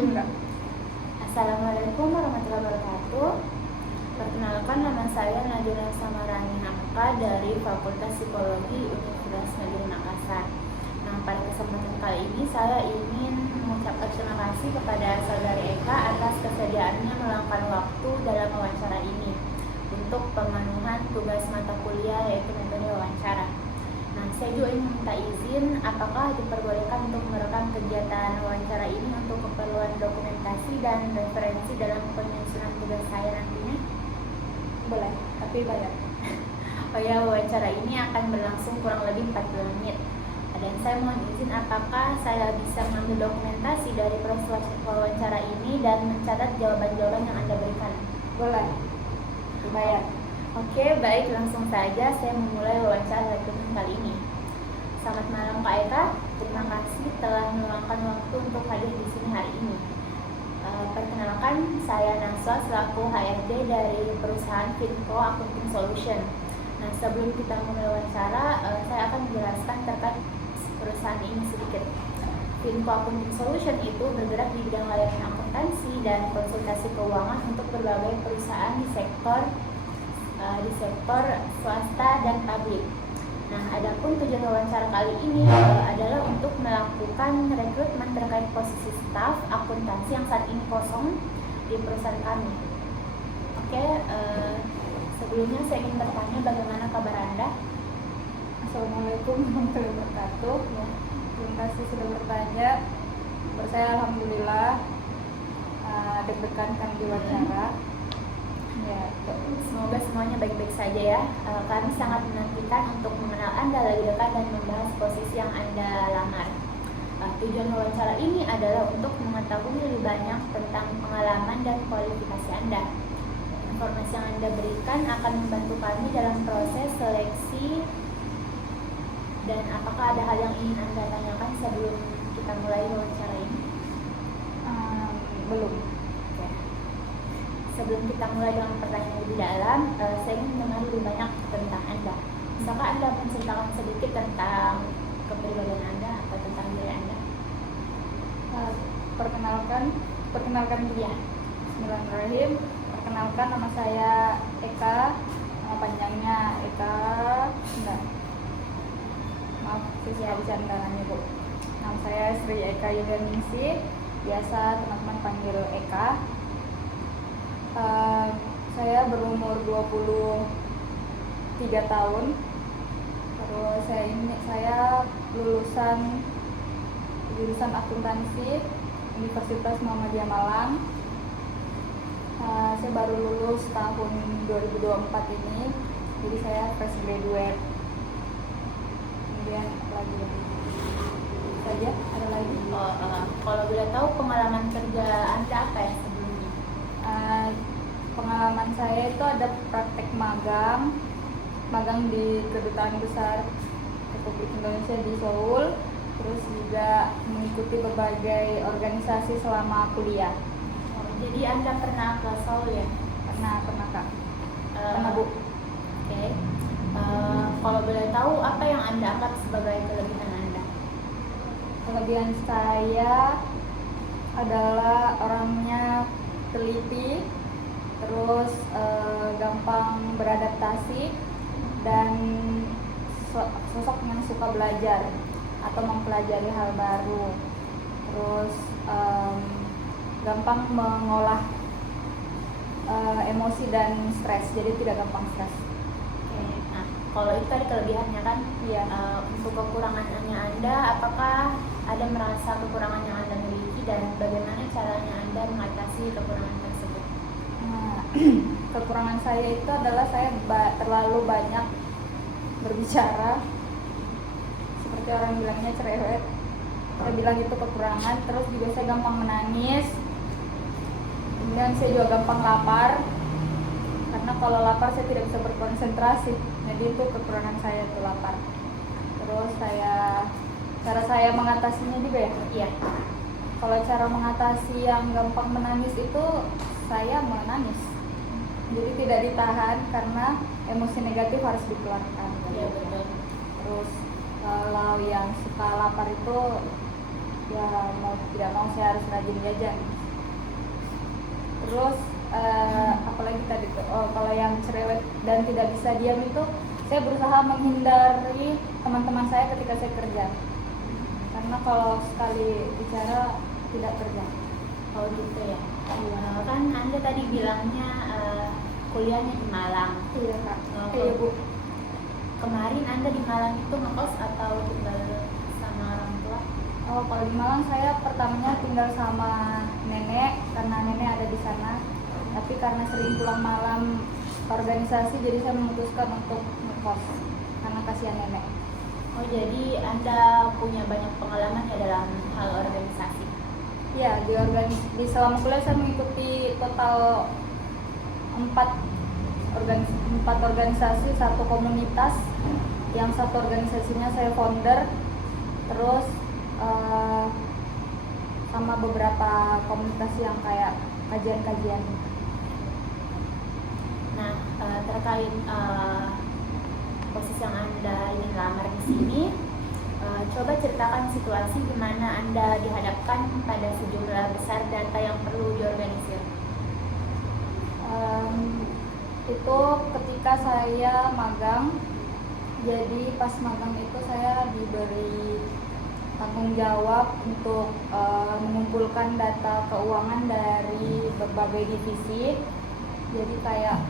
Enggak. Assalamualaikum warahmatullahi wabarakatuh. Perkenalkan, nama saya Nadira Samarani Hamka dari Fakultas Psikologi Universitas Negeri Makassar. Nah, pada kesempatan kali ini saya ingin mengucapkan terima kasih kepada Saudari Eka atas kesediaannya meluangkan waktu dalam wawancara ini untuk pemenuhan tugas mata kuliah yaitu metode wawancara. Nah, saya juga ingin minta izin apakah diperbolehkan untuk merekam kegiatan wawancara ini untuk keperluan dokumentasi dan referensi dalam penyusunan tugas saya nantinya? Boleh, tapi bayar. Oh ya, wawancara ini akan berlangsung kurang lebih 40 menit. Dan saya mohon izin apakah saya bisa mengambil dokumentasi dari proses wawancara ini dan mencatat jawaban-jawaban yang Anda berikan? Boleh, dibayar. Oke, baik, langsung saja saya memulai wawancara rekrutmen kali ini. Selamat malam Kak Eka, terima kasih telah meluangkan waktu untuk hadir di sini hari ini. Perkenalkan, saya Naswa selaku HRD dari perusahaan Finco Accounting Solution. Nah, sebelum kita mulai wawancara, saya akan menjelaskan terkait perusahaan ini sedikit. Finco Accounting Solution itu bergerak di bidang layanan akuntansi dan konsultasi keuangan untuk berbagai perusahaan di sektor swasta dan publik. Nah, adapun tujuan wawancara kali ini adalah untuk melakukan rekrutmen terkait posisi staf akuntansi yang saat ini kosong di perusahaan kami. Oke, sebelumnya saya ingin bertanya bagaimana kabar Anda? Assalamualaikum warahmatullahi wabarakatuh. Ya. Terima kasih sudah bertanya. Saya alhamdulillah deg-degan kan di wawancara. Ya, Semoga semuanya baik-baik saja ya. Kami sangat menantikan untuk mengenal Anda lebih dekat dan membahas posisi yang Anda lamar. Tujuan wawancara ini adalah untuk mengetahui lebih banyak tentang pengalaman dan kualifikasi Anda. Informasi yang Anda berikan akan membantu kami dalam proses seleksi. Dan apakah ada hal yang ingin Anda tanyakan sebelum kita mulai wawancara ini? belum. Oke. Sebelum kita mulai dengan pertanyaan lebih dalam, saya ingin mengenal lebih banyak tentang Anda. Bisakah Anda menceritakan sedikit tentang kepribadian Anda atau tentang diri Anda? Perkenalkan dulu ya. Bismillahirrahmanirrahim. Perkenalkan, nama saya Eka. Nama panjangnya Eka. Enggak. Maaf, saya bercanda namanya Bu. Nama saya Sri Eka Yulianingsih. Biasa teman-teman panggil Eka. Saya berumur 23 tahun. Terus saya lulusan jurusan akuntansi Universitas Muhammadiyah Malang. Saya baru lulus tahun 2024 ini. Jadi saya fresh graduate. Kemudian lagi saja ada lagi. Kalau boleh tahu pengalaman kerja Anda apa ya sebelumnya? Pengalaman saya itu ada praktek magang di Kedutaan Besar Republik Indonesia di Seoul, terus juga mengikuti berbagai organisasi selama kuliah. Jadi Anda pernah ke Seoul ya? Pernah Kak. Pernah Bu. Oke. Kalau boleh tahu apa yang Anda anggap sebagai kelebihan Anda? Kelebihan saya adalah orangnya teliti, terus gampang beradaptasi, dan sosok yang suka belajar atau mempelajari hal baru. Terus gampang mengolah emosi dan stres, jadi tidak gampang stres. Oke. Nah, kalau itu tadi kelebihannya kan? Iya. Untuk kekurangannya Anda, apakah ada merasa kekurangan yang Anda miliki dan bagaimana caranya Anda mengatasi kekurangan tersebut? Kekurangan saya itu adalah saya terlalu banyak berbicara, seperti orang bilangnya cerewet. Saya bilang itu kekurangan. Terus juga saya gampang menangis, kemudian saya juga gampang lapar, karena kalau lapar saya tidak bisa berkonsentrasi. Jadi itu kekurangan saya, itu lapar. Terus cara saya mengatasinya juga ya. Iya. Kalau cara mengatasi yang gampang menangis itu saya menangis. Jadi tidak ditahan karena emosi negatif harus dikeluarkan. Iya, betul. Terus kalau yang suka lapar itu ya mau tidak mau saya harus rajin jajan. Terus apalagi tadi tuh, kalau yang cerewet dan tidak bisa diam itu saya berusaha menghindari teman-teman saya ketika saya kerja, karena kalau sekali bicara tidak kerja. Oh gitu ya. Kan Anda tadi bilangnya kuliahnya di Malang. Iya kak. Oh, Iya bu. Kemarin Anda di Malang itu ngekos atau tinggal sama orang tua? Oh, kalau di Malang saya pertamanya tinggal sama nenek karena nenek ada di sana. Tapi karena sering pulang malam organisasi, jadi saya memutuskan untuk ngekos karena kasihan nenek. Oh jadi Anda punya banyak pengalaman ya dalam hal organisasi? Ya, di selama kuliah saya mengikuti total 4 organisasi, 1 komunitas. Yang 1 organisasinya saya founder, terus sama beberapa komunitas yang kayak kajian-kajian. Nah, terkait posisi yang Anda ingin lamar di sini, coba ceritakan situasi di mana Anda dihadapkan pada sejumlah besar data yang perlu diorganisir. Itu ketika saya magang. Jadi pas magang itu saya diberi tanggung jawab untuk mengumpulkan data keuangan dari berbagai divisi. Jadi kayak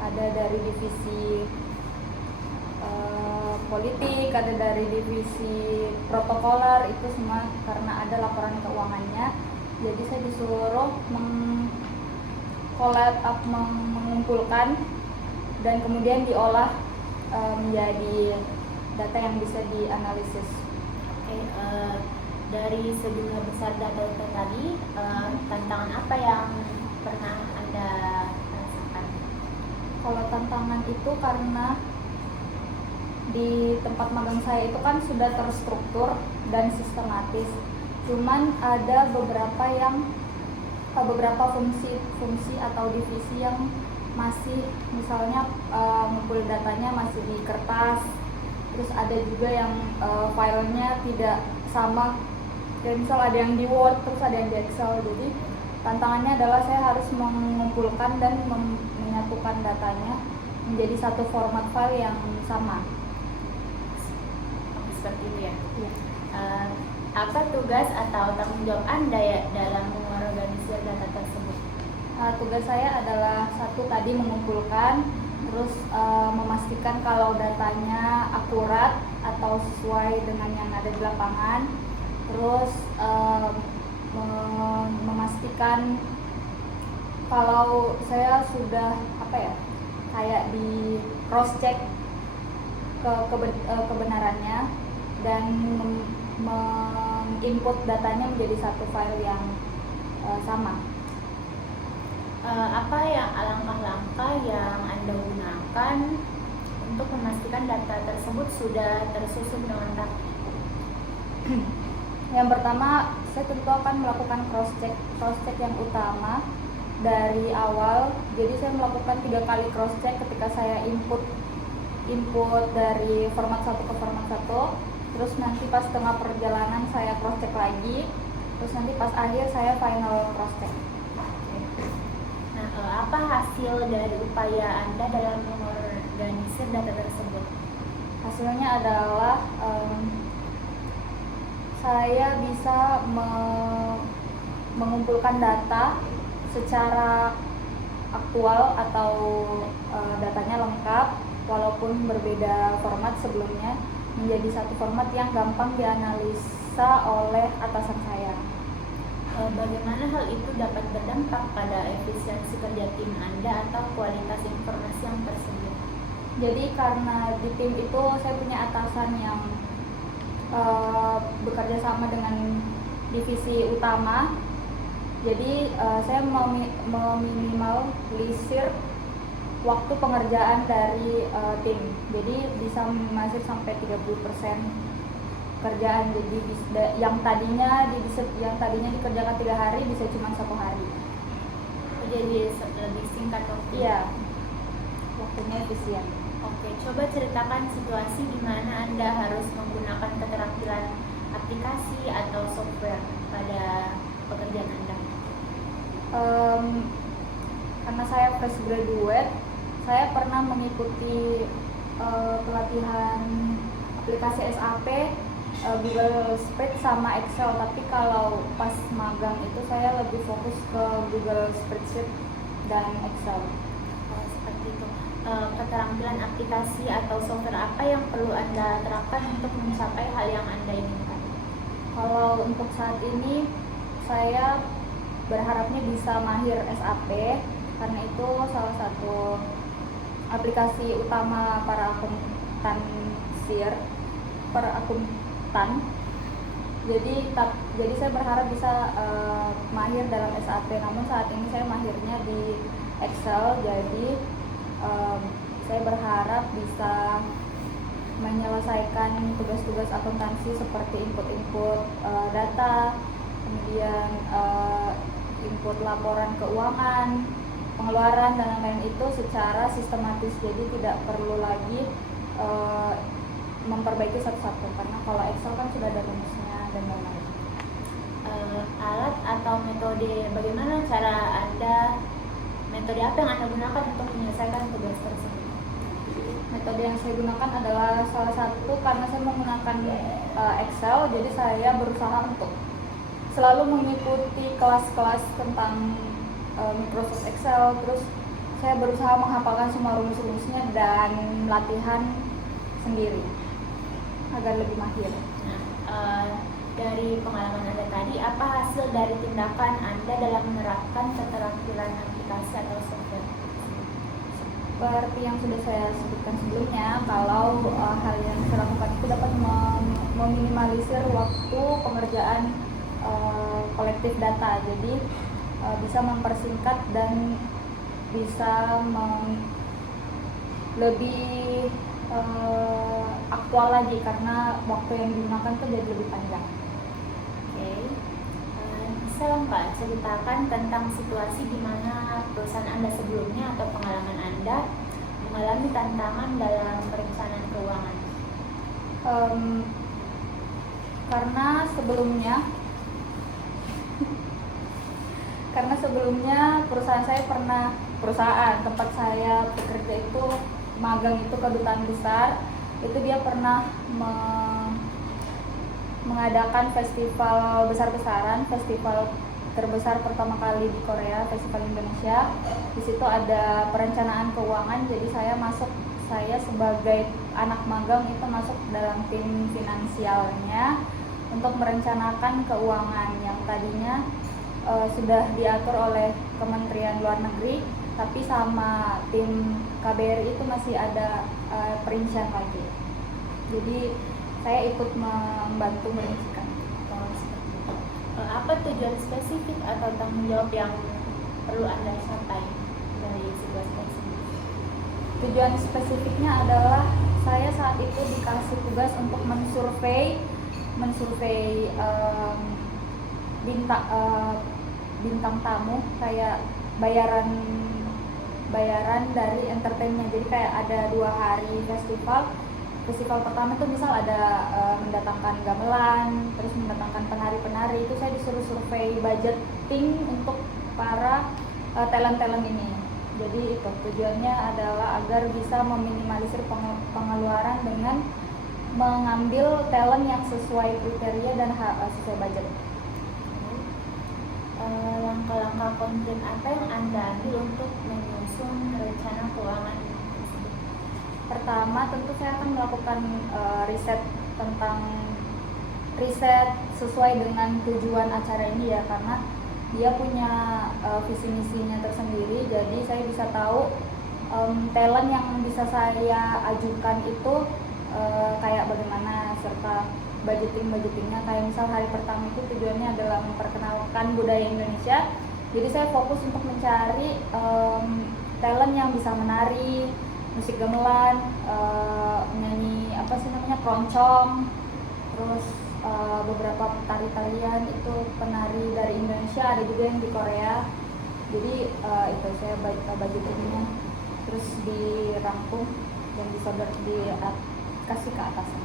ada dari divisi politik, ada dari divisi protokoler, itu semua karena ada laporan keuangannya. Jadi saya disuruh mengumpulkan dan kemudian diolah menjadi data yang bisa dianalisis. Oke, dari sejumlah besar data itu tadi, tantangan apa yang pernah Anda rasakan? Kalau tantangan itu karena di tempat magang saya itu kan sudah terstruktur dan sistematis. Cuman ada beberapa fungsi atau divisi yang masih, misalnya ngumpul datanya masih di kertas. Terus ada juga yang filenya tidak sama. Kayak misal ada yang di Word, terus ada yang di Excel. Jadi tantangannya adalah saya harus mengumpulkan dan menyatukan datanya menjadi satu format file yang sama. Seperti itu ya? Iya. Apa tugas atau tanggung jawab Anda ya dalam mengorganisir data tersebut? Tugas saya adalah satu tadi mengumpulkan, terus memastikan kalau datanya akurat atau sesuai dengan yang ada di lapangan, terus memastikan kalau saya sudah kayak di cross check kebenarannya dan menginput datanya menjadi satu file yang sama. Apa yang langkah-langkah yang Anda gunakan untuk memastikan data tersebut sudah tersusun dengan rapi? Yang pertama, saya tentu akan melakukan cross check yang utama dari awal. Jadi saya melakukan 3 kali cross check ketika saya input dari format 1 ke format 1. Terus nanti pas tengah perjalanan saya cross check lagi. Terus nanti pas akhir saya final cross check. Nah, apa hasil dari upaya Anda dalam mengorganisir data tersebut? Hasilnya adalah saya bisa mengumpulkan data secara aktual atau datanya lengkap walaupun berbeda format sebelumnya, menjadi satu format yang gampang dianalisa oleh atasan saya. Bagaimana hal itu dapat berdampak pada efisiensi kerja tim Anda atau kualitas informasi yang tersedia? Jadi karena di tim itu saya punya atasan yang bekerja sama dengan divisi utama, jadi saya meminimalisir waktu pengerjaan dari tim. Jadi bisa minimalisir sampai 30% kerjaan. Jadi yang tadinya dikerjakan 3 hari bisa cuma 1 hari. Jadi lebih singkat waktu. Iya, waktunya efisien. Oke, coba ceritakan situasi di mana Anda harus menggunakan keterampilan aplikasi atau software pada pekerjaan Anda? Karena saya fresh graduate, saya pernah mengikuti pelatihan aplikasi SAP, Google Spreadsheet sama Excel. Tapi kalau pas magang itu saya lebih fokus ke Google Spreadsheet dan Excel. Seperti itu. Keterampilan aplikasi atau software apa yang perlu Anda terapkan untuk mencapai hal yang Anda inginkan? Kalau untuk saat ini saya berharapnya bisa mahir SAP, karena itu salah satu aplikasi utama para akuntan jadi saya berharap bisa mahir dalam SAP. Namun saat ini saya mahirnya di Excel, jadi saya berharap bisa menyelesaikan tugas-tugas akuntansi seperti input data, kemudian input laporan keuangan, pengeluaran dan lain-lain itu secara sistematis. Jadi tidak perlu lagi memperbaiki satu-satu, karena kalau Excel kan sudah ada rumusnya dan lain-lain. Alat atau metode, bagaimana cara metode apa yang Anda gunakan untuk menyelesaikan tugas tersebut? Metode yang saya gunakan adalah salah satu, karena saya menggunakan Excel, jadi saya berusaha untuk selalu mengikuti kelas-kelas tentang Microsoft Excel. Terus saya berusaha menghafalkan semua rumus-rumusnya dan latihan sendiri agar lebih mahir. Dari pengalaman Anda tadi, apa hasil dari tindakan Anda dalam menerapkan keterampilan aplikasi atau software? Seperti yang sudah saya sebutkan sebelumnya, kalau hal yang saya lakukan itu dapat meminimalisir waktu pengerjaan kolektif data, jadi bisa mempersingkat dan bisa lebih aktual lagi, karena waktu yang digunakan itu jadi lebih panjang. Oke. Bisa Pak ceritakan tentang situasi di mana perusahaan Anda sebelumnya atau pengalaman Anda mengalami tantangan dalam perencanaan keuangan? Karena sebelumnya perusahaan tempat saya bekerja itu magang itu kedutaan besar, itu dia pernah mengadakan festival besar-besaran, festival terbesar pertama kali di Korea, Festival Indonesia. Di situ ada perencanaan keuangan, jadi saya sebagai anak magang itu masuk dalam tim finansialnya untuk merencanakan keuangan yang tadinya sudah diatur oleh Kementerian Luar Negeri, tapi sama tim KBRI itu masih ada perincian lagi. Jadi saya ikut membantu merincikan. Apa tujuan spesifik atau tanggung jawab yang perlu Anda capai dari sebuah tersebut? Tujuan spesifiknya adalah saya saat itu dikasih tugas untuk mensurvei bintang tamu, kayak bayaran dari entertainnya. Jadi kayak ada 2 hari festival pertama itu misal ada mendatangkan gamelan, terus mendatangkan penari-penari, itu saya disuruh survei budgeting untuk para talent ini. Jadi itu tujuannya adalah agar bisa meminimalisir pengeluaran dengan mengambil talent yang sesuai kriteria dan sesuai budget. Langkah-langkah konkret apa yang Anda ambil untuk menyusun rencana keuangan tersebut? Pertama, tentu saya akan melakukan riset sesuai dengan tujuan acara ini ya, karena dia punya visi misinya tersendiri. Jadi saya bisa tahu talent yang bisa saya ajukan itu kayak bagaimana, serta budgetingnya. Kayak misal hari pertama itu tujuannya adalah memperkenalkan budaya Indonesia, jadi saya fokus untuk mencari talent yang bisa menari, musik gamelan, nyanyi keroncong, terus beberapa tarian itu penari dari Indonesia, ada juga yang di Korea. Jadi itu saya budgetingnya, terus dirangkum dan dikasih ke atasan.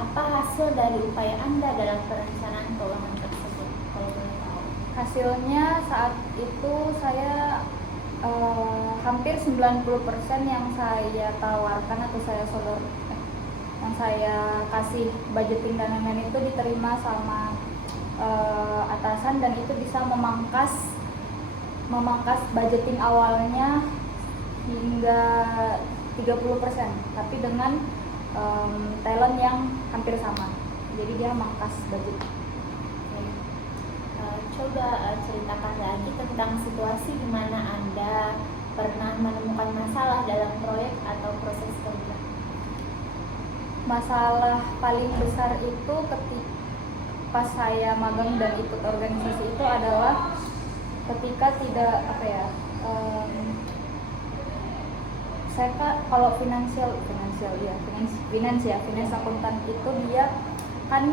Apa hasil dari upaya Anda dalam perencanaan keuangan tersebut, kalau boleh tahu? Hasilnya saat itu saya hampir 90% yang saya tawarkan atau yang saya kasih budgeting dan lain-lain itu diterima sama atasan, dan itu bisa memangkas budgeting awalnya hingga 30%, tapi dengan talent yang hampir sama, jadi dia mangkas budget. Coba ceritakan lagi tentang situasi di mana Anda pernah menemukan masalah dalam proyek atau proses kerja. Masalah paling besar itu pas saya magang dan ikut organisasi itu adalah ketika tidak saya kalau finance akuntan itu dia kan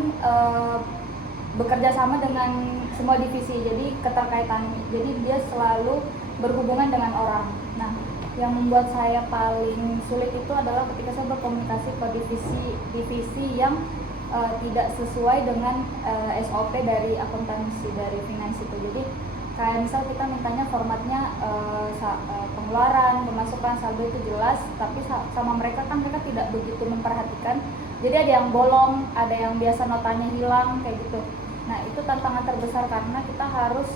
bekerja sama dengan semua divisi, jadi jadi dia selalu berhubungan dengan orang. Nah, yang membuat saya paling sulit itu adalah ketika saya berkomunikasi ke divisi yang tidak sesuai dengan SOP dari akuntansi, dari finance itu. Jadi kayak misal kita mintanya formatnya pengeluaran, pemasukan, saldo itu jelas, tapi sama mereka tidak begitu memperhatikan. Jadi ada yang bolong, ada yang biasa notanya hilang kayak gitu. Nah, itu tantangan terbesar karena kita harus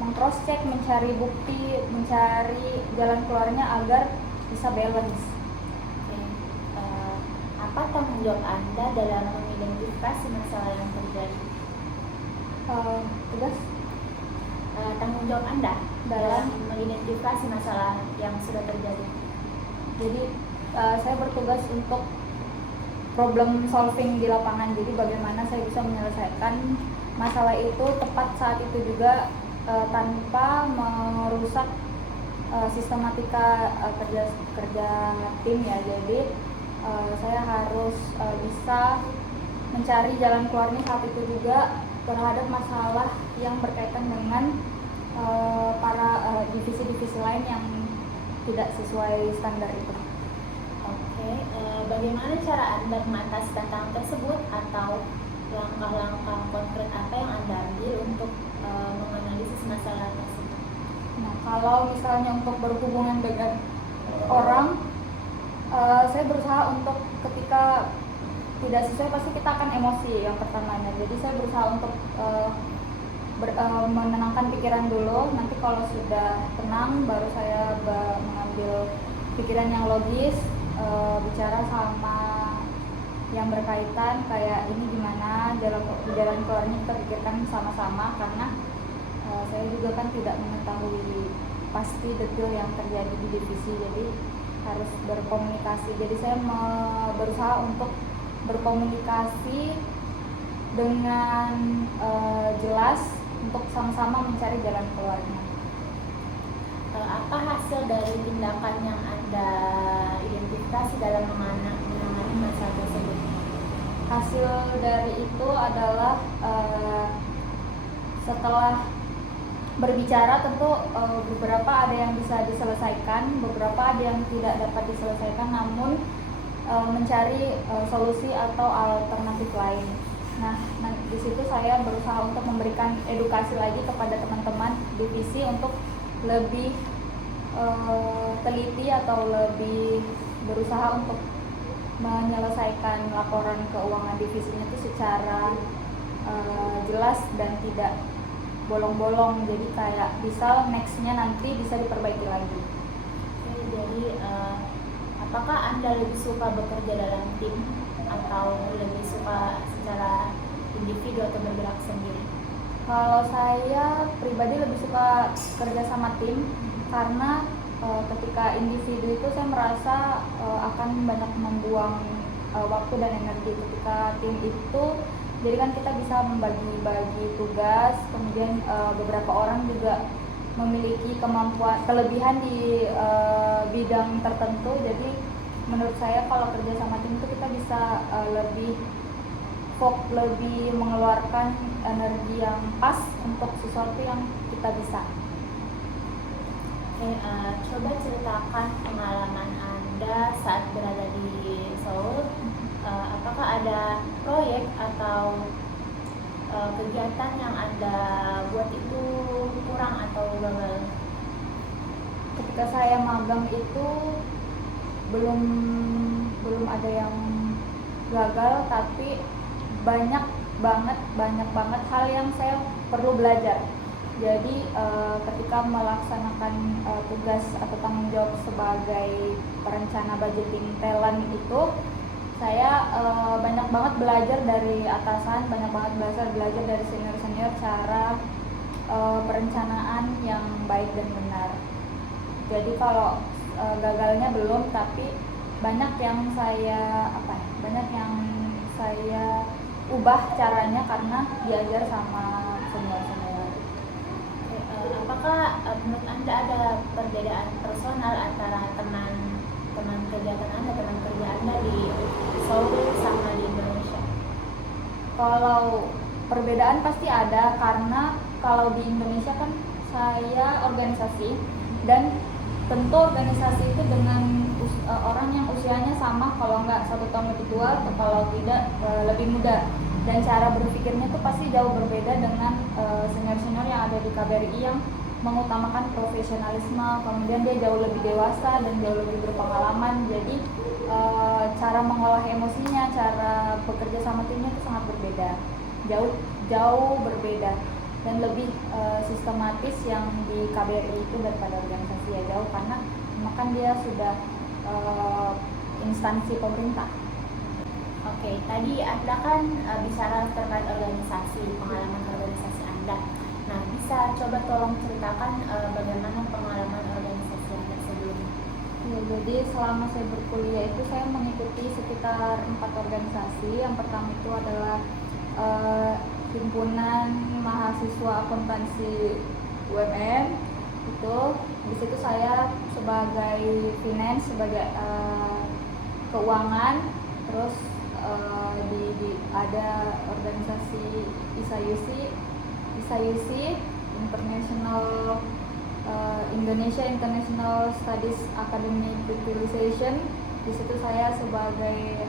meng-cross check, mencari bukti, mencari jalan keluarnya agar bisa balance. Apa tanggung jawab Anda dalam mengidentifikasi masalah yang terjadi? Tanggung jawab Anda dalam mengidentifikasi masalah yang sudah terjadi. Jadi saya bertugas untuk problem solving di lapangan. Jadi bagaimana saya bisa menyelesaikan masalah itu tepat saat itu juga tanpa merusak sistematika kerja tim ya. Jadi saya harus bisa mencari jalan keluarnya saat itu juga terhadap masalah yang berkaitan dengan para divisi-divisi lain yang tidak sesuai standar itu. Bagaimana cara Anda mengatasi tantangan tersebut, atau langkah-langkah konkret apa yang Anda ambil untuk menganalisis masalah tersebut? Nah, kalau misalnya untuk berhubungan dengan orang, saya berusaha untuk ketika tidak sesuai pasti kita akan emosi yang pertamanya. Jadi saya berusaha untuk menenangkan pikiran dulu. Nanti kalau sudah tenang baru saya mengambil pikiran yang logis, bicara sama yang berkaitan kayak ini gimana jalan keluarnya, kita pikirkan sama-sama karena saya juga kan tidak mengetahui pasti detail yang terjadi di divisi, jadi harus berkomunikasi. Jadi saya berusaha untuk berkomunikasi dengan jelas untuk sama-sama mencari jalan keluarnya. Apa hasil dari tindakan yang Anda identifikasi dalam menangani masalah tersebut? Hasil dari itu adalah setelah berbicara tentu beberapa ada yang bisa diselesaikan, beberapa ada yang tidak dapat diselesaikan, namun mencari solusi atau alternatif lain. Nah, di situ saya berusaha untuk memberikan edukasi lagi kepada teman-teman divisi untuk lebih teliti atau lebih berusaha untuk menyelesaikan laporan keuangan divisinya itu secara jelas dan tidak bolong-bolong, jadi kayak bisa nextnya nanti bisa diperbaiki lagi. Jadi apakah Anda lebih suka bekerja dalam tim atau lebih suka secara individu atau bergerak sendiri? Kalau saya pribadi lebih suka kerja sama tim, karena ketika individu itu saya merasa akan banyak membuang waktu dan energi. Ketika tim itu jadi kan kita bisa membagi-bagi tugas, kemudian beberapa orang juga memiliki kelebihan di bidang tertentu. Jadi menurut saya kalau kerja sama tim itu kita bisa lebih mengeluarkan energi yang pas untuk sesuatu yang kita bisa. Oke, coba ceritakan pengalaman Anda saat berada di Seoul. Apakah ada proyek atau kegiatan yang Anda buat itu kurang atau gagal? Ketika saya magang itu belum belum ada yang gagal, tapi banyak banget hal yang saya perlu belajar. Jadi ketika melaksanakan tugas atau tanggung jawab sebagai perencana budgeting talent itu, saya banyak banget belajar dari atasan, banyak banget belajar dari senior cara perencanaan yang baik dan benar. Jadi kalau gagalnya belum, tapi banyak yang saya ubah caranya karena diajar sama senior. Apakah menurut Anda ada perbedaan personal antara teman kegiatan Anda, teman kerja Anda di Seoul sama di Indonesia? Kalau perbedaan pasti ada, karena kalau di Indonesia kan saya organisasi, dan tentu organisasi itu dengan orang yang usianya sama, kalau nggak 1 tahun lebih tua atau kalau tidak lebih muda, dan cara berpikirnya itu pasti jauh berbeda dengan senior-senior yang ada di KBRI yang mengutamakan profesionalisme, kemudian dia jauh lebih dewasa dan jauh lebih berpengalaman. Jadi cara mengolah emosinya, cara bekerja sama timnya itu sangat berbeda, jauh berbeda, dan lebih sistematis yang di KBRI itu daripada organisasi ya jauh, karena makan dia sudah instansi pemerintah. Oke, tadi Anda kan bicara terkait organisasi, pengalaman organisasi Anda. Nah, bisa coba tolong ceritakan bagaimana pengalaman organisasi Anda sebelumnya? Ya, jadi selama saya berkuliah itu saya mengikuti sekitar 4 organisasi. Yang pertama itu adalah Himpunan Mahasiswa Akuntansi UMM. Itu di situ saya sebagai finance, sebagai keuangan. Terus ada organisasi ISAYUSI International Indonesia International Studies Academic Utilization. Di situ saya sebagai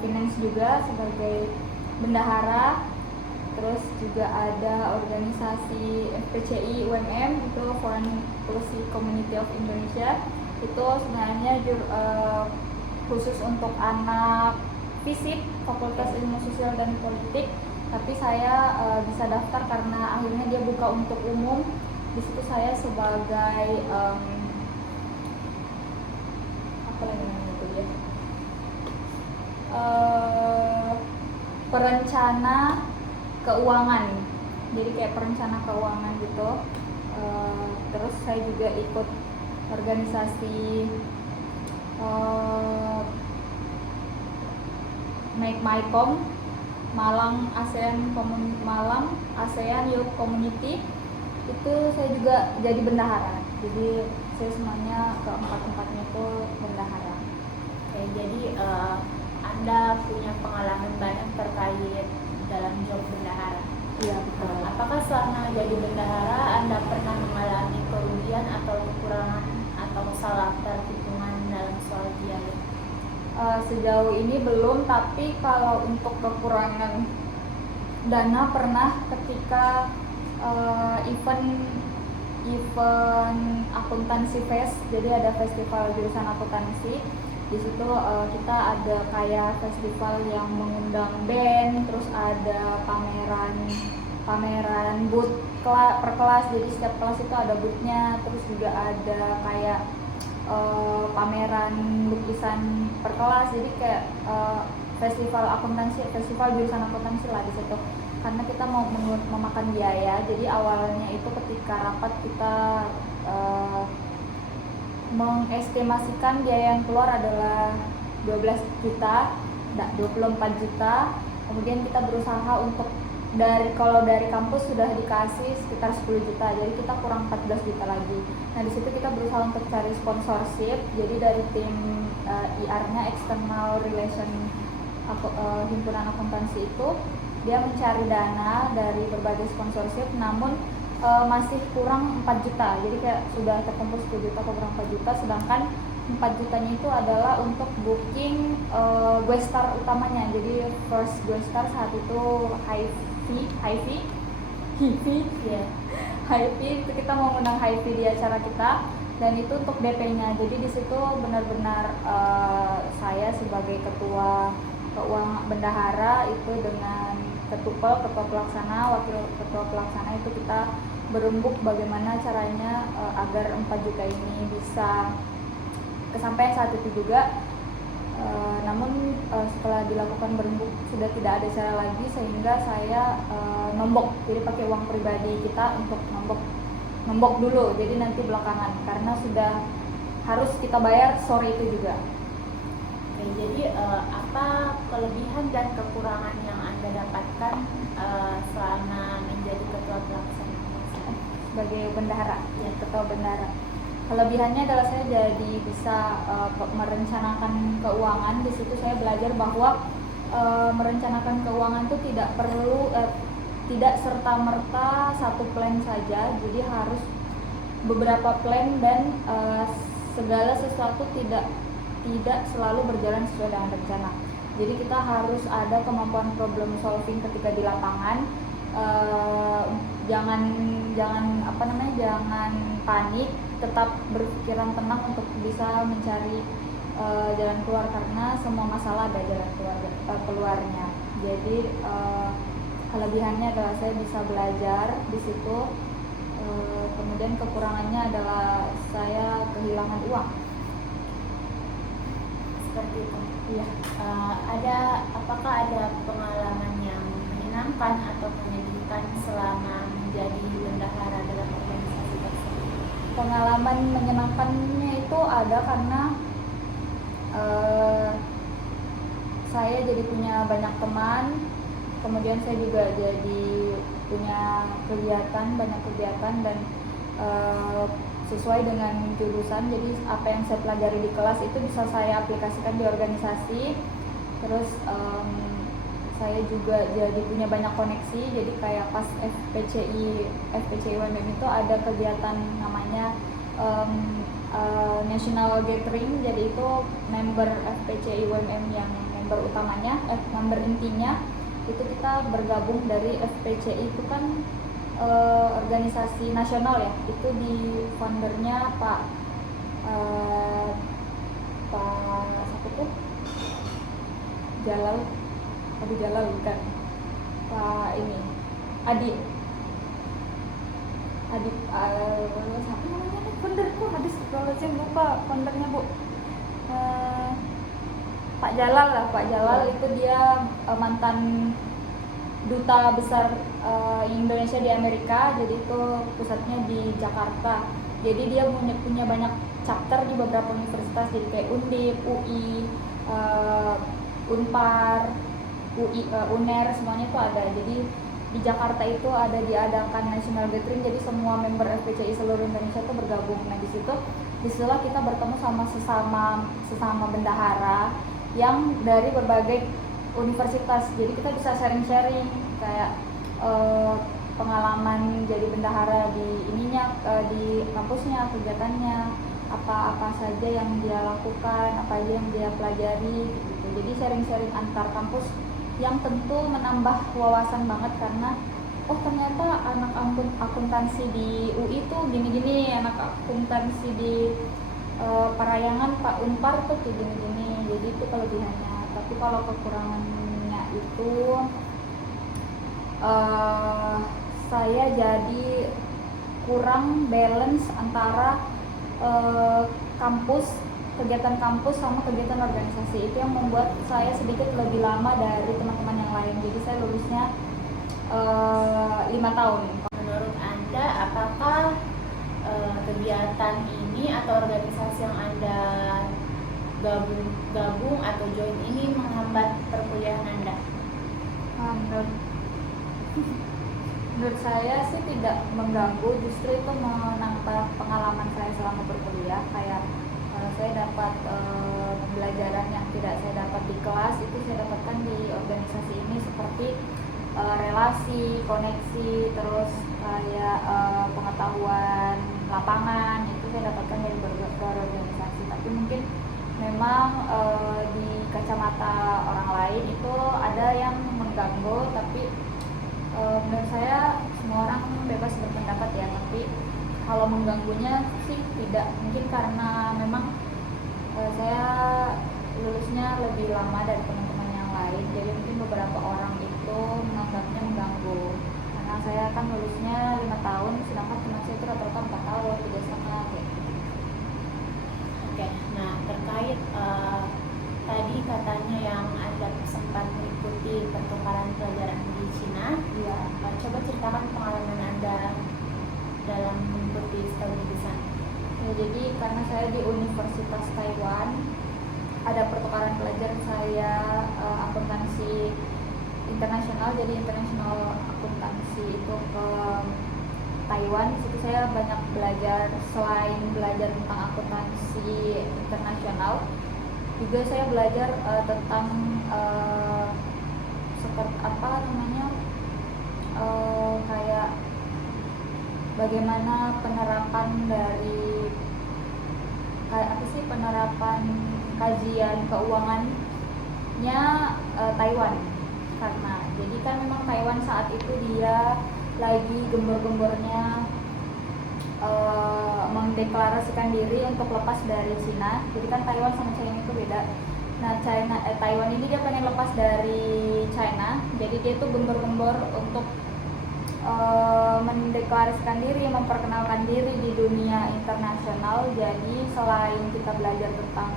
finance juga, sebagai bendahara. Terus juga ada organisasi FPCI UMM, itu Foreign Policy Community of Indonesia. Itu sebenarnya khusus untuk anak FISIP, Fakultas Ilmu Sosial dan Politik, tapi saya bisa daftar karena akhirnya dia buka untuk umum. Di situ saya sebagai perencana keuangan, jadi kayak perencana keuangan gitu. Terus saya juga ikut organisasi MAICOM, Malang ASEAN Youth Community. Itu saya juga jadi bendahara. Jadi saya semuanya keempat-empatnya itu bendahara. Oke, jadi Anda punya pengalaman banyak terkait dalam job bendahara. Iya, betul. Apakah selama jadi bendahara Anda pernah mengalami kerugian atau kekurangan atau salah perhitungan dalam soal biaya? Sejauh ini belum, tapi kalau untuk kekurangan dana pernah ketika event akuntansi fest. Jadi ada festival jurusan akuntansi. Di situ kita ada kayak festival yang mengundang band, terus ada pameran booth per kelas. Jadi setiap kelas itu ada boothnya. Terus juga ada kayak pameran lukisan per kelas. Jadi kayak festival jurusan akuntansi lah di situ. Karena kita mau memakan biaya, jadi awalnya itu ketika rapat kita mengestimasikan biaya yang keluar adalah 24 juta. Kemudian kita berusaha untuk kalau dari kampus sudah dikasih sekitar 10 juta, jadi kita kurang 14 juta lagi. Nah, di situ kita berusaha untuk cari sponsorship. Jadi dari tim IR-nya, External Relation Himpunan Akuntansi itu, dia mencari dana dari berbagai sponsorship, namun masih kurang 4 juta. Jadi kayak sudah terkumpul 10 juta atau kurang 4 juta, sedangkan 4 jutanya itu adalah untuk booking gue star utamanya. Jadi first gue star saat itu HiFi Iya. HiFi itu kita mau ngundang HiFi di acara kita, dan itu untuk DP-nya. Jadi di situ benar-benar saya sebagai ketua keuangan bendahara itu dengan ketua pelaksana, wakil ketua pelaksana itu kita berembuk bagaimana caranya agar 4 juta ini bisa kesampaian saat itu juga. Namun setelah dilakukan berembuk sudah tidak ada cara lagi, sehingga saya nombok, jadi pakai uang pribadi kita untuk nombok dulu, jadi nanti belakangan karena sudah harus kita bayar sore itu juga. Oke, jadi apa kelebihan dan kekurangan yang Anda dapatkan selama menjadi ketua pelaksana Sebagai bendahara, ya, ketua bendahara, kelebihannya adalah saya jadi bisa merencanakan keuangan. Di situ saya belajar bahwa merencanakan keuangan itu tidak serta-merta satu plan saja, jadi harus beberapa plan, dan segala sesuatu tidak selalu berjalan sesuai dengan rencana. Jadi kita harus ada kemampuan problem solving ketika di lapangan. Jangan panik, tetap berpikiran tenang untuk bisa mencari jalan keluar, karena semua masalah ada jalan keluarnya. Jadi kelebihannya adalah saya bisa belajar di situ. Kemudian kekurangannya adalah saya kehilangan uang. seperti itu. Iya. Apakah ada pengalaman yang menyenangkan atau menyedihkan selama menjadi bendahara dalam organisasi tersebut? Pengalaman menyenangkannya itu ada karena saya jadi punya banyak teman, kemudian saya juga jadi punya banyak kegiatan, dan sesuai dengan jurusan. Jadi apa yang saya pelajari di kelas itu bisa saya aplikasikan di organisasi. Terus saya juga jadi punya banyak koneksi. Jadi kayak pas FPCI UMM itu ada kegiatan namanya National Gathering. Jadi itu member FPCI UMM yang member utamanya, member intinya itu kita bergabung dari FPCI itu kan organisasi nasional ya. Itu di foundernya Pak siapa tuh? Jalal bukan, Pak ini Adib siapa namanya nih founderku, kalau saya lupa foundernya Bu. Pak Jalal itu dia mantan duta besar Indonesia di Amerika. Jadi itu pusatnya di Jakarta. Jadi dia punya banyak chapter di beberapa universitas, jadi kayak Undip, UI, Unpar, UNER, semuanya itu ada. Jadi di Jakarta itu ada diadakan National Gathering, jadi semua member FPCI seluruh Indonesia itu bergabung. Nah disitulah kita bertemu sama sesama bendahara yang dari berbagai universitas. Jadi kita bisa sharing kayak pengalaman jadi bendahara di kampusnya, kegiatannya apa saja yang dia lakukan, apa aja yang dia pelajari gitu. Jadi sharing antar kampus yang tentu menambah wawasan banget, karena ternyata anak akuntansi di UI tuh gini-gini, anak akuntansi di Parayangan Pak Unpar tuh kayak gini-gini. Jadi itu kelebihannya. Tapi kalau kekurangannya itu saya jadi kurang balance antara kegiatan kampus sama kegiatan organisasi. Itu yang membuat saya sedikit lebih lama dari teman-teman yang lain. Jadi saya lulusnya 5 tahun. Menurut Anda, apakah kegiatan ini atau organisasi yang Anda gabung atau join ini menghambat perkuliahan Anda? Menurut saya sih tidak mengganggu, justru itu menambah pengalaman saya selama berkuliah. Kayak saya dapat pembelajaran yang tidak saya dapat di kelas, itu saya dapatkan di organisasi ini, seperti relasi, koneksi, terus kayak pengetahuan lapangan itu saya dapatkan dari berorganisasi. Tapi mungkin memang di kacamata orang lain itu ada yang mengganggu, tapi menurut saya semua orang bebas berpendapat ya, tapi kalau mengganggunya sih tidak, mungkin karena memang saya lulusnya lebih lama dari teman-teman yang lain, jadi mungkin beberapa orang itu menganggapnya mengganggu karena saya kan lulusnya 5 tahun, sedangkan teman saya itu rata-rata 4 tahun, 3,5 kayak gitu. Oke, nah terkait tadi katanya yang Anda sempat mengikuti pertukaran pelajaran di Cina. Iya. Coba ceritakan pengalaman Anda dalam mengikuti studi di sana. Ya, jadi karena saya di Universitas Taiwan, ada pertukaran pelajar, saya akuntansi internasional, jadi international akuntansi itu ke Taiwan. Di situ saya banyak belajar, selain belajar tentang akuntansi internasional, juga saya belajar tentang seperti apa namanya, kayak bagaimana penerapan dari penerapan kajian keuangannya Taiwan. Karena jadi kan memang Taiwan saat itu dia lagi gembor-gembornya mendeklarasikan diri untuk lepas dari Cina. Jadi kan Taiwan sama China itu beda. Nah, Taiwan ini dia pengen lepas dari China. Jadi dia tuh gembor-gembor untuk mendeklarasikan diri, memperkenalkan diri di dunia internasional. Jadi selain kita belajar tentang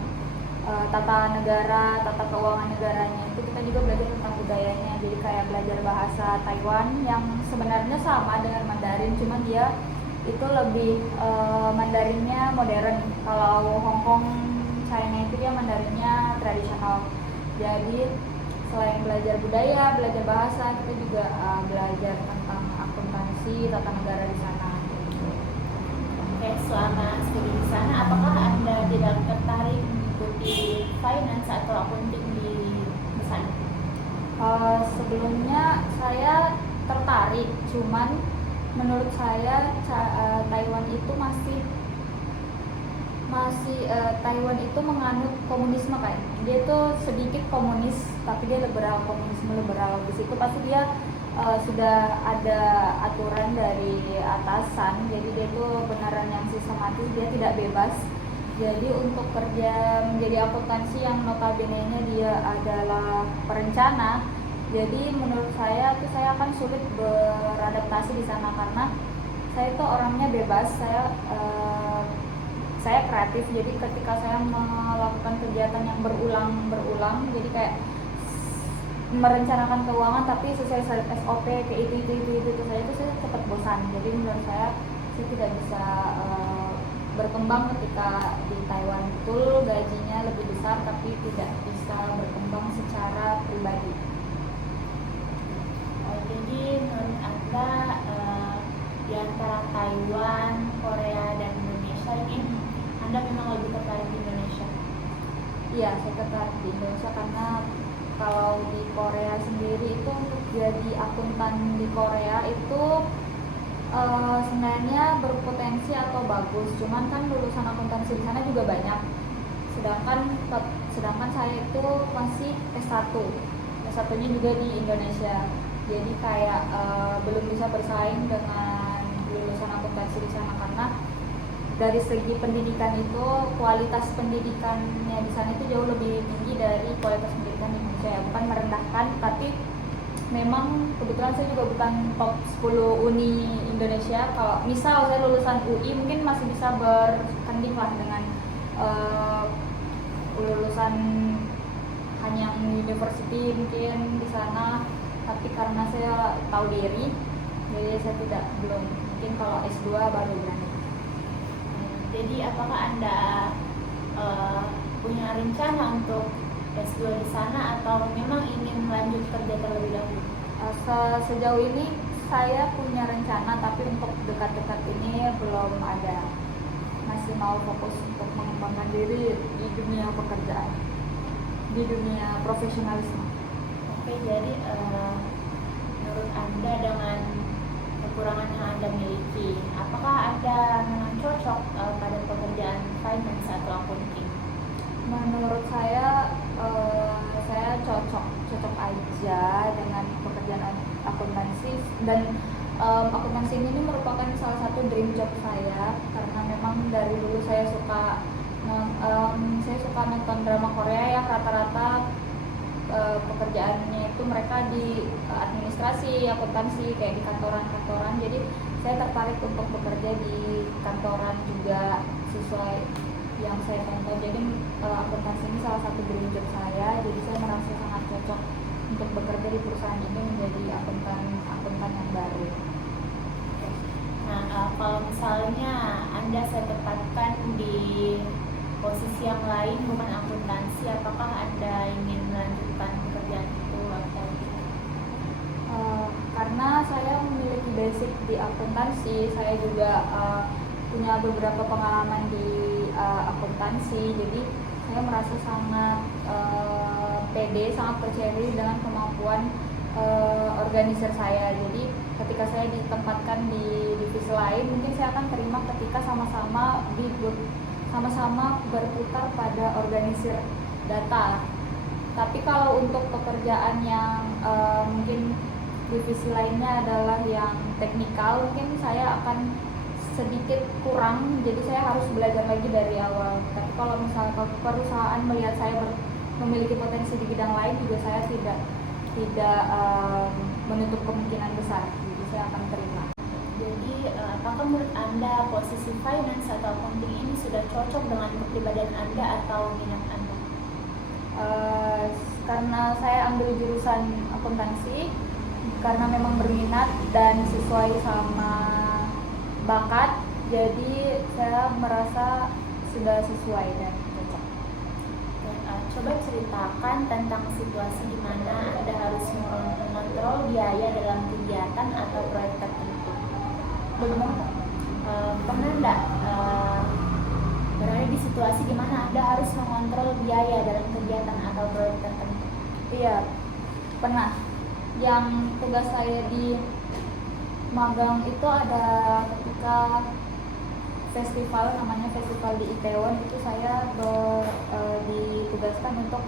tata negara, tata keuangan negaranya, itu kita juga belajar tentang budayanya. Jadi kayak belajar bahasa Taiwan yang sebenarnya sama dengan Mandarin, cuma dia itu lebih Mandarinnya modern. Kalau Hong Kong, China itu dia Mandarinnya tradisional. Jadi selain belajar budaya, belajar bahasa, kita juga belajar tentang akuntansi, tata negara di sana. Oke, selama studi di sana, apakah Anda tidak tertarik mengikuti finance atau accounting di sana? Sebelumnya saya tertarik, cuman menurut saya Taiwan itu masih Taiwan itu menganut komunisme kan. Dia tuh sedikit komunis, tapi dia liberal, komunisme liberal. Di situ pasti dia sudah ada aturan dari atasan, jadi dia tuh beneran yang sistematis, dia tidak bebas. Jadi untuk kerja menjadi akuntansi yang notabene-nya dia adalah perencana, jadi menurut saya tuh saya akan sulit beradaptasi di sana karena saya itu orangnya bebas, saya kreatif. Jadi ketika saya melakukan kegiatan yang berulang, jadi kayak merencanakan keuangan tapi sesuai SOP kayak itu saya cepat bosan. Jadi menurut saya tidak bisa berkembang ketika di Taiwan. Betul gajinya lebih besar tapi tidak bisa berkembang secara pribadi. Jadi menurut Anda di antara Taiwan, Korea dan Indonesia ini Anda memang lebih tertarik di Indonesia? Iya, saya tertarik di Indonesia karena kalau di Korea sendiri itu untuk jadi akuntan di Korea itu sebenarnya berpotensi atau bagus, cuman kan lulusan akuntansi di sana juga banyak. Sedangkan saya itu masih S1-nya juga di Indonesia. Jadi kayak belum bisa bersaing dengan lulusan akuntansi di sana karena dari segi pendidikan itu kualitas pendidikannya di sana itu jauh lebih tinggi dari kualitas pendidikan di Indonesia. Ya, bukan merendahkan, tapi memang kebetulan saya juga bukan top 10 uni Indonesia. Kalau misal saya lulusan UI mungkin masih bisa bertanding lah dengan lulusan Hanyang University mungkin di sana. Tapi karena saya tahu diri, jadi saya belum. Mungkin kalau S2 baru berani. Jadi apakah Anda punya rencana untuk S2 di sana atau memang ingin melanjut kerja terlebih dahulu? Sejauh ini saya punya rencana, tapi untuk dekat-dekat ini belum ada. Masih mau fokus untuk mengembangkan diri di dunia pekerjaan, di dunia profesionalisme. Oke, jadi menurut Anda dengan kekurangan yang Anda miliki. Apakah Anda memang cocok pada pekerjaan finance atau accounting? Menurut saya cocok aja dengan pekerjaan akuntansi, dan akuntansi ini merupakan salah satu dream job saya, karena memang dari dulu saya suka nonton drama Korea yang rata-rata pekerjaannya itu mereka di administrasi, akuntansi, kayak di kantoran-kantoran. Jadi saya tertarik untuk bekerja di kantoran juga sesuai yang saya tonton. Jadi akuntansi ini salah satu dream job saya. Jadi saya merasa sangat cocok untuk bekerja di perusahaan ini menjadi akuntan yang baru. Nah, kalau misalnya Anda saya tempatkan di posisi yang lain bukan akuntansi, apakah Anda ingin melanjutkan pekerjaan itu atau karena saya memiliki basic di akuntansi, saya juga punya beberapa pengalaman di akuntansi, jadi saya merasa sangat pede, sangat percaya diri dengan kemampuan organisir saya. Jadi ketika saya ditempatkan di divisi lain, mungkin saya akan terima ketika sama-sama berputar pada organisir data. Tapi kalau untuk pekerjaan yang mungkin divisi lainnya adalah yang teknikal, mungkin saya akan sedikit kurang, jadi saya harus belajar lagi dari awal. Tapi kalau misalnya perusahaan melihat saya memiliki potensi di bidang lain, juga saya tidak menutup kemungkinan besar, jadi saya akan terima. Jadi apakah menurut Anda posisi finance atau accounting ini sudah cocok dengan kepribadian Anda atau minat Anda? Karena saya ambil jurusan akuntansi, karena memang berminat dan sesuai sama bakat, jadi saya merasa sudah sesuai dan cocok. Coba ceritakan tentang situasi di mana Anda harus mengontrol biaya dalam kegiatan atau proyek tertentu. Bagaimana? Pernah enggak berada di situasi di mana Anda harus mengontrol biaya dalam kegiatan atau proyek tertentu? Iya, pernah. Yang tugas saya di magang itu ada ketika festival, namanya festival di Itaewon, itu saya ditugaskan untuk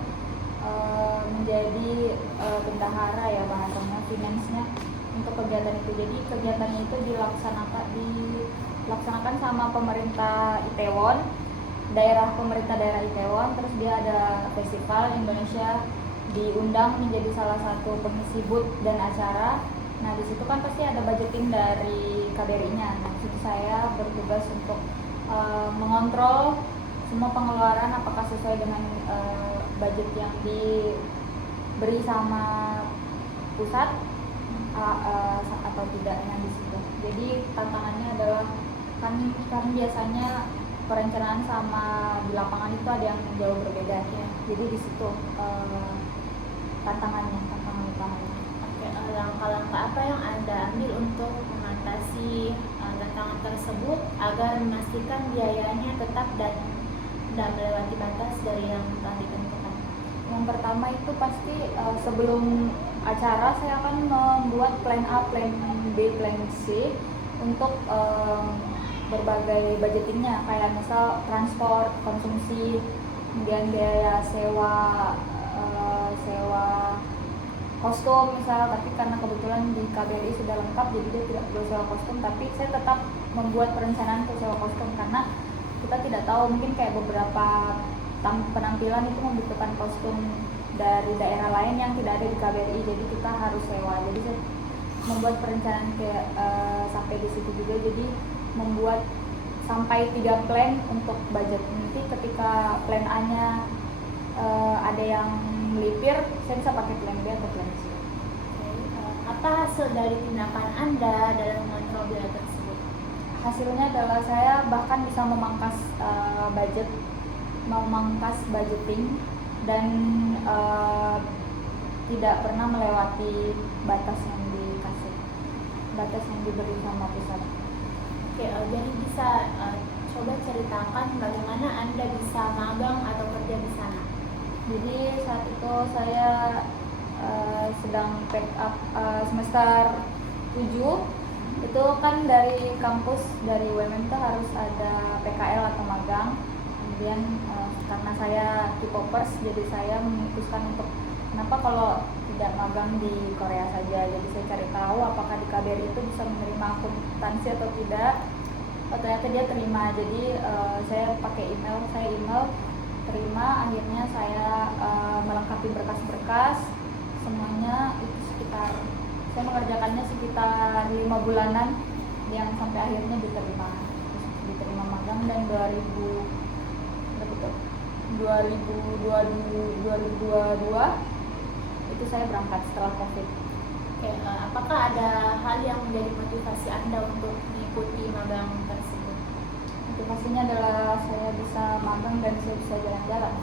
menjadi bendahara, ya bahasanya, finance-nya untuk kegiatan itu. Jadi kegiatannya itu dilaksanakan sama pemerintah Itaewon, pemerintah daerah Itaewon. Terus dia ada festival, Indonesia diundang menjadi salah satu pengisi booth dan acara. Nah, di situ kan pasti ada budgeting dari KBRI-nya. Nah, di situ saya bertugas untuk mengontrol semua pengeluaran apakah sesuai dengan budget yang diberi sama pusat atau tidaknya di situ. Jadi tantangannya adalah kan biasanya perencanaan sama di lapangan itu ada yang jauh berbeda ya. Jadi di situ tantangan utamanya. Langkah-langkah apa yang Anda ambil untuk mengatasi tantangan tersebut agar memastikan biayanya tetap dan tidak melewati batas dari yang telah ditentukan? Yang pertama itu pasti sebelum acara saya akan membuat plan A, plan B, plan C untuk berbagai budgetingnya, kayak misal transport, konsumsi, kemudian biaya sewa kostum misal. Tapi karena kebetulan di KBRI sudah lengkap, jadi dia tidak perlu sewa kostum, tapi saya tetap membuat perencanaan untuk sewa kostum, karena kita tidak tahu, mungkin kayak beberapa penampilan itu membutuhkan kostum dari daerah lain yang tidak ada di KBRI, jadi kita harus sewa. Jadi saya membuat perencanaan sampai di situ juga, jadi membuat sampai 3 plan untuk budget. Nanti ketika plan A-nya ada yang melipir, saya bisa pakai plan B atau plan C. Apa hasil dari tindakan Anda dalam mengontrol biaya tersebut? Hasilnya adalah saya bahkan bisa memangkas budgeting dan tidak pernah melewati batas yang diberi sama pusat. Jadi bisa coba ceritakan bagaimana Anda bisa magang atau kerja di sana. Jadi saat itu saya sedang pick up semester 7 Itu kan dari kampus, dari UMM itu harus ada PKL atau magang. Kemudian karena saya K-popers, jadi saya memutuskan untuk kenapa kalau tidak magang di Korea saja. Jadi saya cari tahu apakah di KBRI itu bisa menerima akuntansi atau tidak. Oh, ternyata dia terima. Jadi saya pakai email, terima. Akhirnya saya melengkapi berkas-berkas, semuanya itu sekitar, saya mengerjakannya sekitar 5 bulanan yang sampai akhirnya diterima magang. Dan 2022 itu saya berangkat setelah COVID. Oke, apakah ada hal yang menjadi motivasi Anda untuk mengikuti magang tersebut? Motivasinya adalah saya bisa magang dan saya bisa jalan-jalan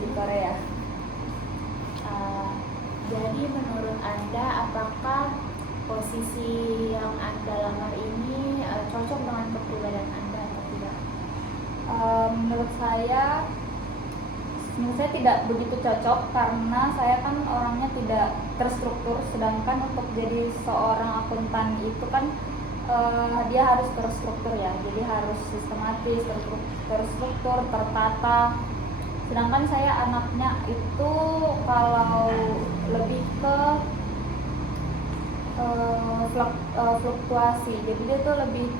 di Korea. Jadi menurut Anda, apakah posisi yang Anda lamar ini cocok dengan kepribadian Anda atau tidak? Menurut saya tidak begitu cocok karena saya kan orangnya tidak terstruktur, sedangkan untuk jadi seorang akuntan itu kan dia harus terstruktur ya, jadi harus sistematis, terstruktur, tertata. Sedangkan saya anaknya itu kalau lebih ke fluktuasi, jadi dia tuh lebih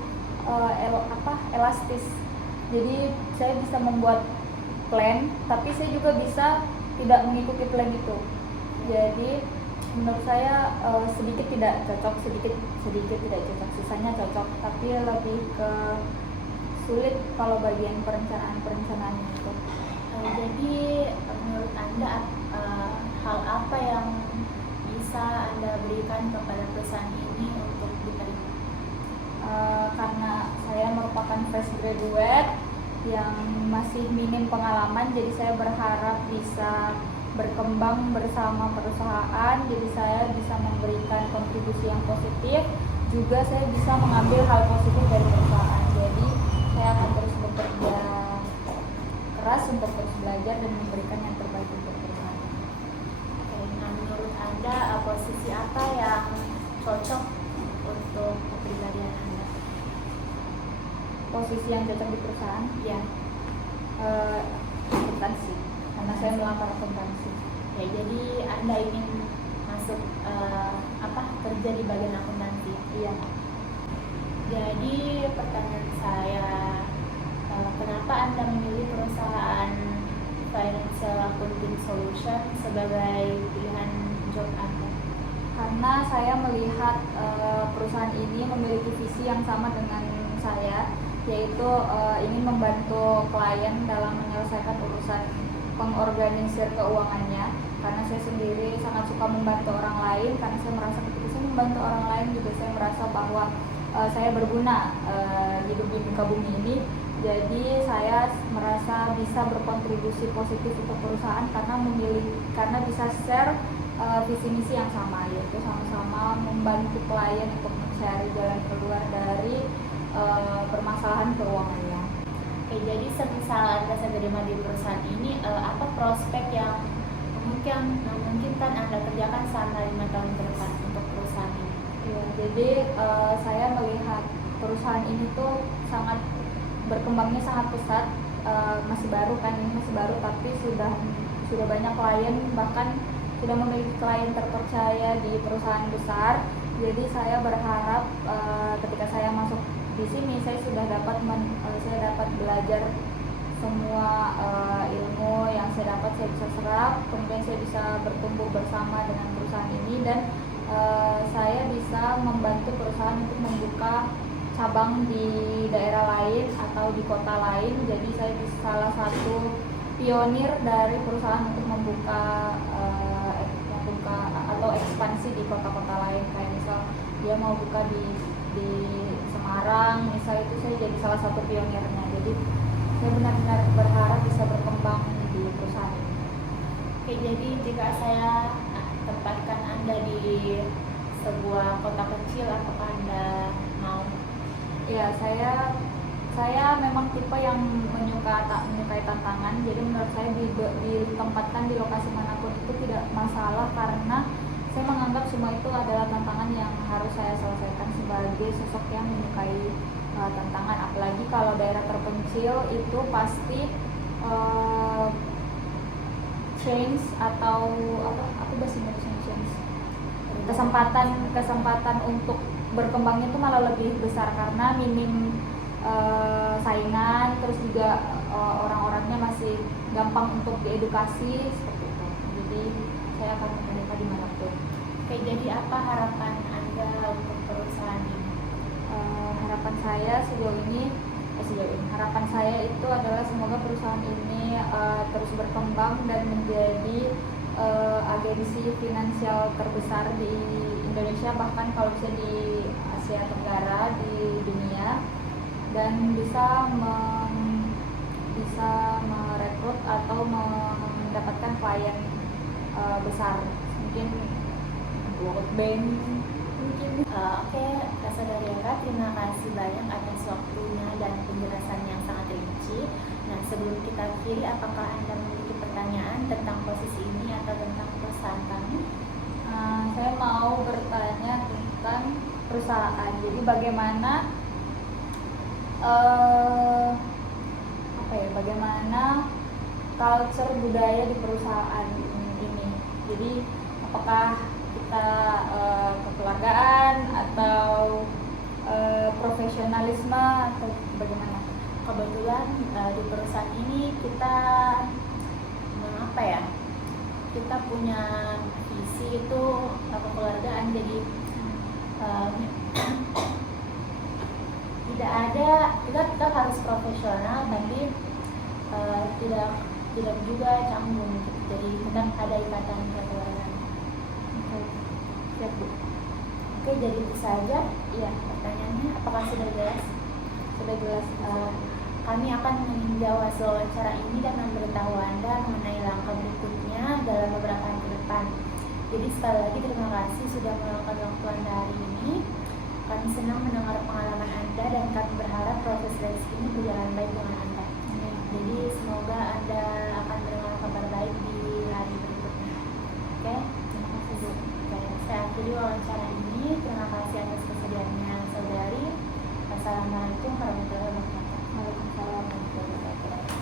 elastis. Jadi saya bisa membuat plan, tapi saya juga bisa tidak mengikuti plan itu. Jadi menurut saya sedikit tidak cocok, sedikit tidak cocok, sisanya cocok, tapi lebih ke sulit kalau bagian perencanaan itu. Jadi menurut Anda hal apa yang bisa Anda berikan kepada perusahaan ini untuk diterima? Karena saya merupakan fresh graduate yang masih minim pengalaman, jadi saya berharap bisa berkembang bersama perusahaan, jadi saya bisa memberikan kontribusi yang positif, juga saya bisa mengambil hal positif dari perusahaan. Jadi saya akan terus bekerja keras untuk terus belajar dan memberikan yang terbaik untuk perusahaan. Oke, nah menurut Anda posisi apa yang cocok untuk kepribadian Anda? Posisi yang cocok di perusahaan? Ya. Akuntansi, karena saya melamar akuntansi. Ya, jadi Anda ingin masuk kerja di bagian akuntansi? Iya. Jadi pertanyaan saya, kenapa Anda memilih perusahaan Financial Accounting Solution sebagai pilihan job Anda? Karena saya melihat perusahaan ini memiliki visi yang sama dengan saya, yaitu ingin membantu klien dalam menyelesaikan urusan pengorganisir keuangannya. Karena saya sendiri sangat suka membantu orang lain, karena saya merasa ketika saya membantu orang lain juga saya merasa bahwa saya berguna hidup di muka bumi ini. Jadi saya merasa bisa berkontribusi positif untuk perusahaan karena bisa share visi misi yang sama, yaitu sama-sama membantu klien untuk mencari jalan keluar dari permasalahan keuangannya. Oke, jadi semisal Anda saya terima di perusahaan ini, apa prospek yang memungkinkan Anda kerjakan selama 5 tahun ke depan untuk perusahaan ini? Ya, jadi saya melihat perusahaan ini tuh berkembangnya sangat pesat, masih baru tapi sudah banyak klien, bahkan sudah memiliki klien terpercaya di perusahaan besar. Jadi saya berharap ketika saya masuk di sini saya dapat belajar semua ilmu yang saya dapat, saya bisa serap, kemudian saya bisa bertumbuh bersama dengan perusahaan ini, dan saya bisa membantu perusahaan untuk membuka cabang di daerah lain atau di kota lain. Jadi saya bisa salah satu pionir dari perusahaan untuk membuka atau ekspansi di kota-kota lain, kayak misal dia mau buka di Semarang, misal, itu saya jadi salah satu pionirnya. Jadi saya benar-benar berharap bisa berkembang di perusahaan ini. Oke, jadi jika saya tempatkan Anda di sebuah kota kecil, apakah Anda mau? Ya, saya memang tipe yang menyukai tantangan. Jadi menurut saya ditempatkan di lokasi manapun itu tidak masalah, karena Saya menganggap semua itu adalah tantangan yang harus saya selesaikan sebagai sosok yang menyukai tantangan, apalagi kalau daerah terpencil itu pasti change atau apa bahasa Indonesia change, kesempatan untuk berkembang itu malah lebih besar karena minim saingan, terus juga orang-orangnya masih gampang untuk diedukasi seperti itu. Jadi saya akan menerima dimanapun. Oke, jadi apa harapan Anda untuk perusahaan ini? Harapan saya harapan saya itu adalah semoga perusahaan ini terus berkembang dan menjadi agensi finansial terbesar di Indonesia, bahkan kalau bisa di Asia Tenggara, di dunia, dan bisa merekrut atau mendapatkan klien besar, mungkin World Bank mungkin. Oke, Saudari Era, terima kasih banyak atas waktunya dan penjelasan yang sangat rinci. Nah, sebelum kita akhiri, apakah Anda memiliki pertanyaan tentang posisi ini atau tentang perusahaan kami? Saya mau bertanya tentang perusahaan. Jadi bagaimana bagaimana culture budaya di perusahaan ini? Jadi apakah kita kekeluargaan atau profesionalisme atau bagaimana? Kebetulan di perusahaan ini kita kita punya visi itu kekeluargaan, jadi tidak ada, kita tetap harus profesional tapi tidak juga canggung, jadi tetap ada ikatan kekeluargaan. Siap, Bu. Oke, jadi itu saja. Iya, pertanyaannya apakah sudah jelas? Sudah jelas. Kami akan meninjau hasil wawancara ini dan memberitahu Anda mengenai langkah berikutnya dalam beberapa hari ke depan. Jadi sekali lagi terima kasih sudah meluangkan waktu Anda hari ini. Kami senang mendengar pengalaman Anda dan kami berharap proses seleksi ini berjalan baik dengan Anda. Jadi semoga Anda akan mendengar kabar baik di hari berikutnya. Oke? Terima kasih, Bu. Oke, saya akhiri wawancara ini. Terima kasih atas kesediaannya, Saudari. Wassalamualaikum warahmatullahi wabarakatuh.